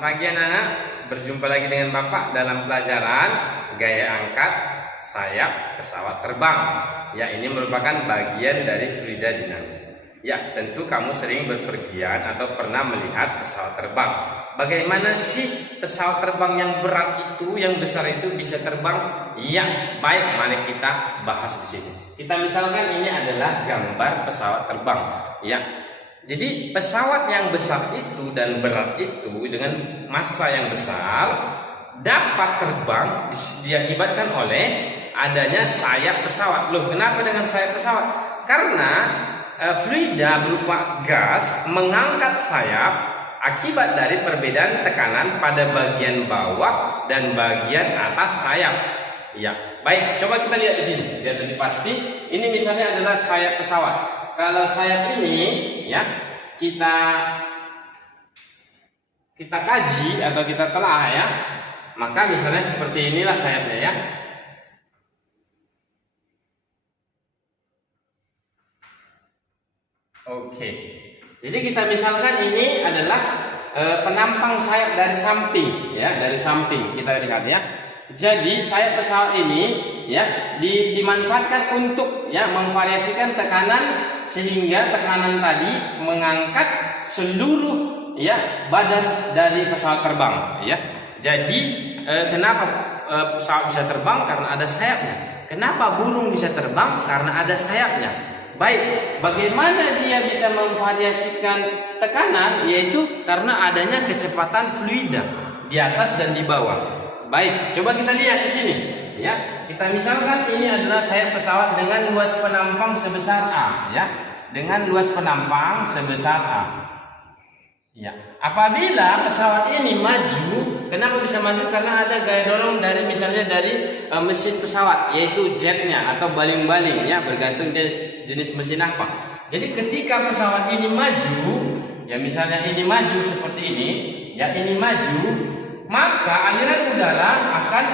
pagi anak-anak, berjumpa lagi dengan Bapak dalam pelajaran gaya angkat sayap pesawat terbang. Ya, ini merupakan bagian dari fluida dinamis. Ya, tentu kamu sering berpergian atau pernah melihat pesawat terbang. Bagaimana sih pesawat terbang yang berat itu, yang besar itu bisa terbang? Ya, baik, mari kita bahas di sini. Kita misalkan ini adalah gambar pesawat terbang. Ya, jadi pesawat yang besar itu dan berat itu dengan massa yang besar dapat terbang diakibatkan oleh adanya sayap pesawat. Loh, kenapa dengan sayap pesawat? Karena fluida berupa gas mengangkat sayap akibat dari perbedaan tekanan pada bagian bawah dan bagian atas sayap. Ya, baik, coba kita lihat di sini biar lebih pasti. Ini misalnya adalah sayap pesawat. Kalau sayap ini ya kita kaji atau kita telah ya, maka misalnya seperti inilah sayapnya ya. Oke. Jadi kita misalkan ini adalah penampang sayap dari samping ya, dari samping kita lihat ya. Jadi sayap pesawat ini ya dimanfaatkan untuk ya memvariasikan tekanan sehingga tekanan tadi mengangkat seluruh ya badan dari pesawat terbang ya. Jadi kenapa pesawat bisa terbang? Karena ada sayapnya. Kenapa burung bisa terbang? Karena ada sayapnya. Baik, bagaimana dia bisa memvariasikan tekanan? Yaitu karena adanya kecepatan fluida di atas dan di bawah. Baik, coba kita lihat di sini. Ya, kita misalkan ini adalah sayap pesawat dengan luas penampang sebesar A. Ya, dengan luas penampang sebesar A. Ya, apabila pesawat ini maju, kenapa bisa maju? Karena ada gaya dorong dari misalnya dari mesin pesawat, yaitu jetnya atau baling-baling. Ya, bergantung dari jenis mesin apa. Jadi ketika pesawat ini maju, ya misalnya ini maju seperti ini, ya ini maju, maka aliran udara akan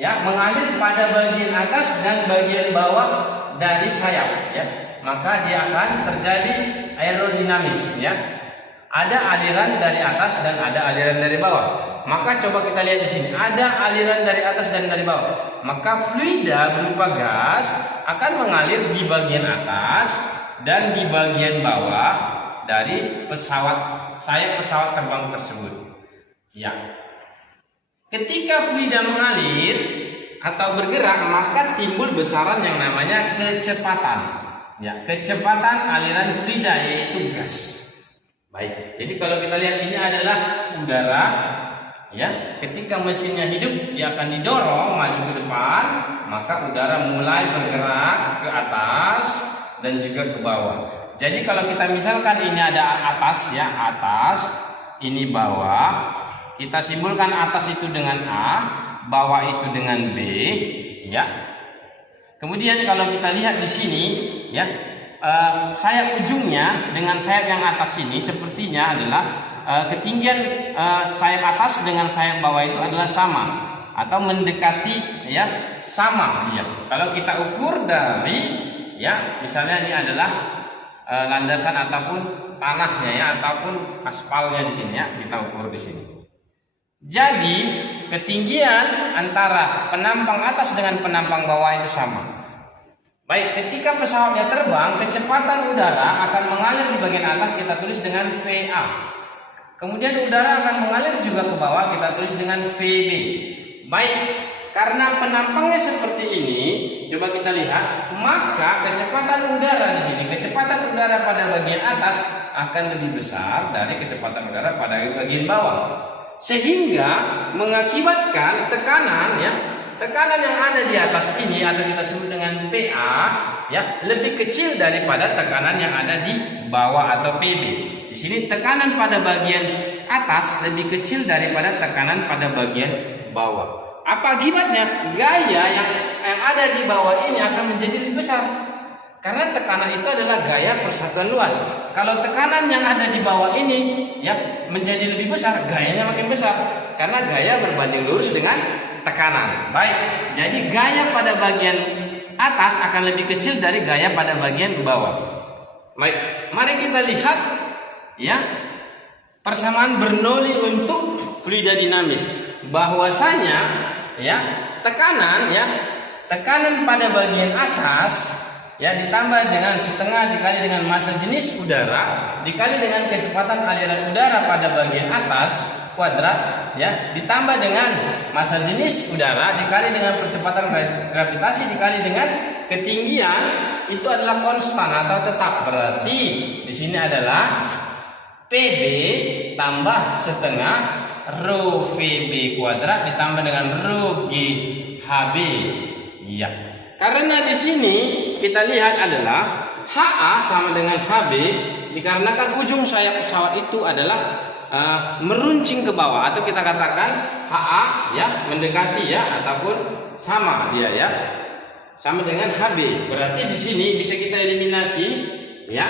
ya mengalir pada bagian atas dan bagian bawah dari sayap ya. Maka dia akan terjadi aerodinamis ya. Ada aliran dari atas dan ada aliran dari bawah. Maka coba kita lihat di sini, ada aliran dari atas dan dari bawah. Maka fluida berupa gas akan mengalir di bagian atas dan di bagian bawah dari sayap pesawat terbang tersebut. Ya, ketika fluida mengalir atau bergerak, maka timbul besaran yang namanya kecepatan. Ya, kecepatan aliran fluida yaitu gas. Baik, jadi kalau kita lihat ini adalah udara. Ya, ketika mesinnya hidup, dia akan didorong maju ke depan, maka udara mulai bergerak ke atas dan juga ke bawah. Jadi kalau kita misalkan ini ada atas ya, atas, ini bawah. Kita simbolkan atas itu dengan A, bawah itu dengan B, ya. Kemudian kalau kita lihat di sini, ya, sayap ujungnya dengan sayap yang atas ini sepertinya adalah ketinggian sayap atas dengan sayap bawah itu adalah sama atau mendekati, ya, sama dia. Kalau kita ukur dari, ya, misalnya ini adalah landasan ataupun tanahnya ya, ataupun aspalnya di sini ya, kita ukur di sini. Jadi ketinggian antara penampang atas dengan penampang bawah itu sama. Baik, ketika pesawatnya terbang, kecepatan udara akan mengalir di bagian atas, kita tulis dengan VA. Kemudian udara akan mengalir juga ke bawah, kita tulis dengan VB. Baik, karena penampangnya seperti ini, coba kita lihat, maka kecepatan udara di sini, kecepatan udara pada bagian atas akan lebih besar dari kecepatan udara pada bagian bawah. Sehingga mengakibatkan tekanan ya, tekanan yang ada di atas ini atau kita sebut dengan PA ya, lebih kecil daripada tekanan yang ada di bawah atau PB. Di sini tekanan pada bagian atas lebih kecil daripada tekanan pada bagian bawah. Apa akibatnya? Gaya yang ada di bawah ini akan menjadi lebih besar. Karena tekanan itu adalah gaya persatuan luas. Kalau tekanan yang ada di bawah ini ya menjadi lebih besar, gayanya makin besar. Karena gaya berbanding lurus dengan tekanan. Baik, jadi gaya pada bagian atas akan lebih kecil dari gaya pada bagian bawah. Baik, mari kita lihat ya persamaan Bernoulli untuk fluida dinamis, bahwasanya ya tekanan pada bagian atas ya ditambah dengan setengah dikali dengan massa jenis udara dikali dengan kecepatan aliran udara pada bagian atas kuadrat ya ditambah dengan massa jenis udara dikali dengan percepatan gravitasi dikali dengan ketinggian itu adalah konstan atau tetap. Berarti di sini adalah PB tambah setengah rho VB kuadrat ditambah dengan rho G HB. Ya. Karena di sini kita lihat adalah HA sama dengan HB dikarenakan ujung sayap pesawat itu adalah meruncing ke bawah atau kita katakan HA ya mendekati ya ataupun sama dia ya. Sama dengan HB. Berarti di sini bisa kita eliminasi ya.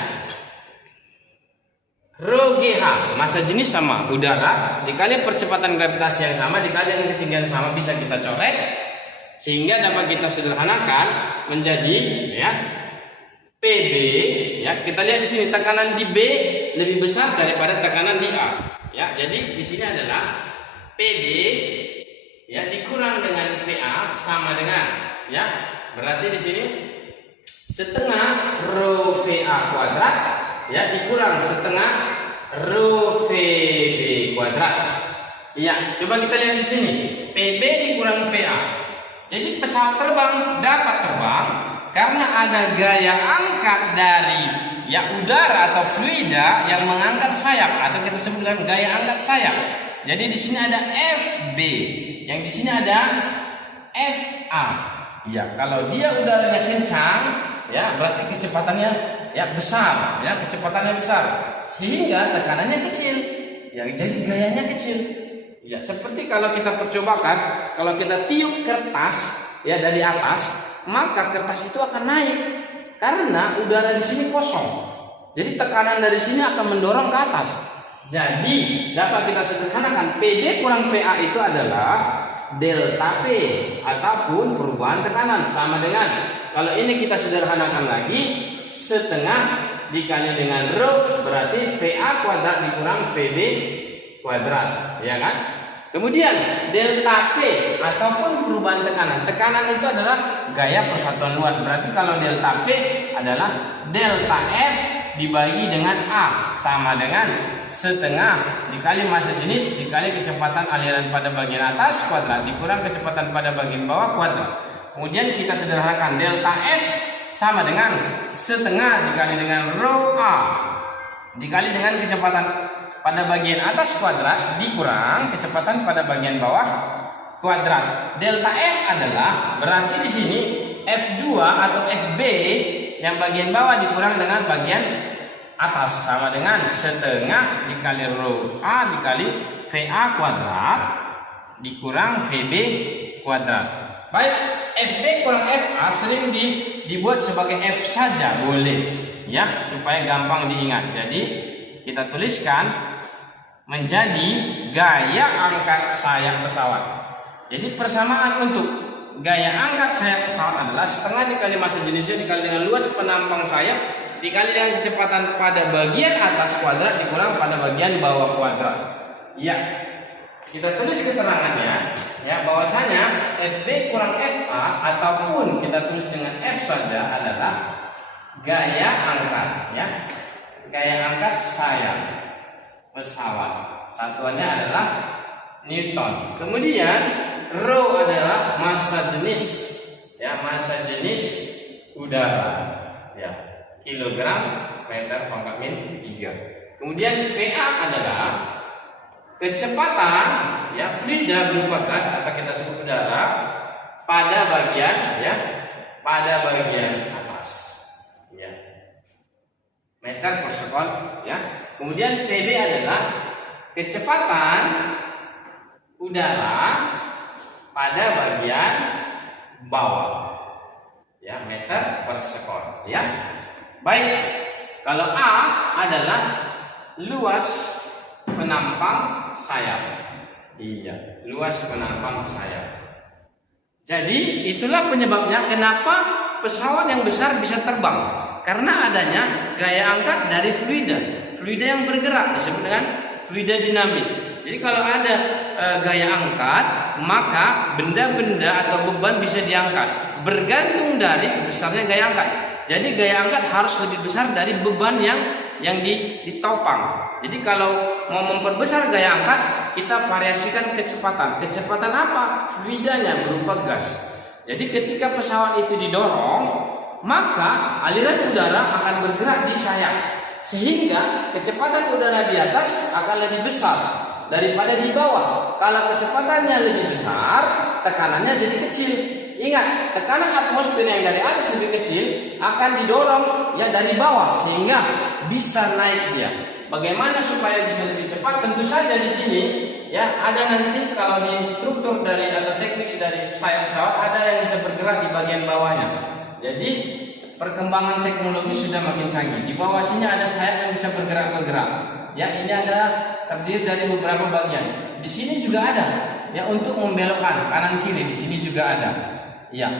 Rho GH massa jenis sama udara dikali percepatan gravitasi yang sama dikali dengan ketinggian sama bisa kita coret sehingga dapat kita sederhanakan menjadi ya PB ya kita lihat di sini tekanan di B lebih besar daripada tekanan di A ya jadi di sini adalah PB ya dikurang dengan PA sama dengan ya berarti di sini setengah rho VA kuadrat ya dikurang setengah rho VB kuadrat. Ya, coba kita lihat di sini. PB dikurang PA. Jadi pesawat terbang dapat terbang karena ada gaya angkat dari ya udara atau fluida yang mengangkat sayap atau kita sebut dengan gaya angkat sayap. Jadi di sini ada FB, yang di sini ada FA. Ya, kalau dia udaranya kencang, ya berarti kecepatannya ya besar, ya kecepatannya besar, sehingga tekanannya kecil, ya jadi gayanya kecil. Ya seperti kalau kita percobakan, kalau kita tiup kertas ya dari atas, maka kertas itu akan naik karena udara di sini kosong. Jadi tekanan dari sini akan mendorong ke atas. Jadi dapat kita sederhanakan PD kurang PA itu adalah delta P ataupun perubahan tekanan sama dengan kalau ini kita sederhanakan lagi setengah dikali dengan rho berarti VA kuadrat dikurang VB kuadrat ya kan. Kemudian delta P ataupun perubahan tekanan. Tekanan itu adalah gaya persatuan luas. Berarti kalau delta P adalah delta F dibagi dengan A sama dengan setengah dikali massa jenis dikali kecepatan aliran pada bagian atas kuadrat dikurang kecepatan pada bagian bawah kuadrat. Kemudian kita sederhanakan delta F sama dengan setengah dikali dengan rho A dikali dengan kecepatan pada bagian atas kuadrat dikurang kecepatan pada bagian bawah kuadrat. Delta F adalah berarti di sini F2 atau FB yang bagian bawah dikurang dengan bagian atas sama dengan setengah dikali rho A dikali VA kuadrat dikurang VB kuadrat. Baik, FB kurang FA sering dibuat sebagai F saja boleh ya supaya gampang diingat. Jadi kita tuliskan menjadi gaya angkat sayap pesawat. Jadi persamaan untuk gaya angkat sayap pesawat adalah setengah dikali massa jenisnya dikali dengan luas penampang sayap dikali dengan kecepatan pada bagian atas kuadrat dikurang pada bagian bawah kuadrat. Ya, kita tulis keterangannya ya bahwasanya FB kurang FA ataupun kita tulis dengan F saja adalah gaya angkat ya. Gaya angkat sayap pesawat. Satuannya adalah Newton. Kemudian rho adalah massa jenis ya, massa jenis udara ya, kilogram meter pangkat min 3. Kemudian VA adalah kecepatan ya fluida berupa gas atau kita sebut udara pada bagian ya, pada bagian atas ya, meter per sekon ya. Kemudian VB adalah kecepatan udara pada bagian bawah ya, meter per sekon ya. Baik, kalau A adalah luas penampang sayap. Iya, luas penampang sayap. Jadi itulah penyebabnya kenapa pesawat yang besar bisa terbang, karena adanya gaya angkat dari fluida yang bergerak disebut dengan fluida dinamis. Jadi kalau ada gaya angkat, maka benda-benda atau beban bisa diangkat bergantung dari besarnya gaya angkat. Jadi gaya angkat harus lebih besar dari beban yang ditopang. Jadi kalau mau memperbesar gaya angkat, kita variasikan kecepatan. Kecepatan apa? Fluidanya berupa gas. Jadi ketika pesawat itu didorong, maka aliran udara akan bergerak di sayap, sehingga kecepatan udara di atas akan lebih besar daripada di bawah. Kalau kecepatannya lebih besar, tekanannya jadi kecil. Ingat, tekanan atmosfer yang dari atas lebih kecil akan didorong ya dari bawah, sehingga bisa naik dia. Bagaimana supaya bisa lebih cepat? Tentu saja di sini ya ada nanti kalau di struktur dari atau teknik dari sayap pesawat ada yang bisa bergerak di bagian bawahnya. Jadi perkembangan teknologi sudah makin canggih. Di bawah sini ada sayap yang bisa bergerak. Ya, ini ada terdiri dari beberapa bagian. Di sini juga ada ya untuk membelokkan kanan kiri. Di sini juga ada. Ya.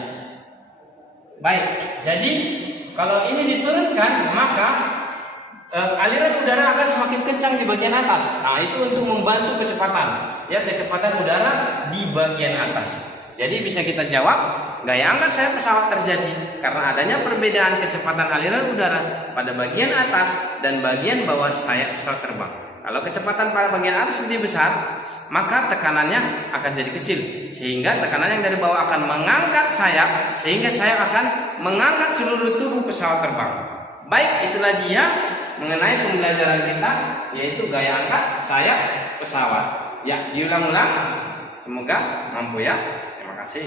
Baik. Jadi kalau ini diturunkan, maka aliran udara akan semakin kencang di bagian atas. Nah, itu untuk membantu kecepatan. Ya, kecepatan udara di bagian atas. Jadi bisa kita jawab, gaya angkat sayap pesawat terjadi karena adanya perbedaan kecepatan aliran udara pada bagian atas dan bagian bawah sayap pesawat terbang. Kalau kecepatan pada bagian atas lebih besar, maka tekanannya akan jadi kecil, sehingga tekanan yang dari bawah akan mengangkat sayap, sehingga sayap akan mengangkat seluruh tubuh pesawat terbang. Baik, itulah dia mengenai pembelajaran kita, yaitu gaya angkat sayap pesawat. Ya, diulang-ulang. Semoga mampu ya. Terima kasih.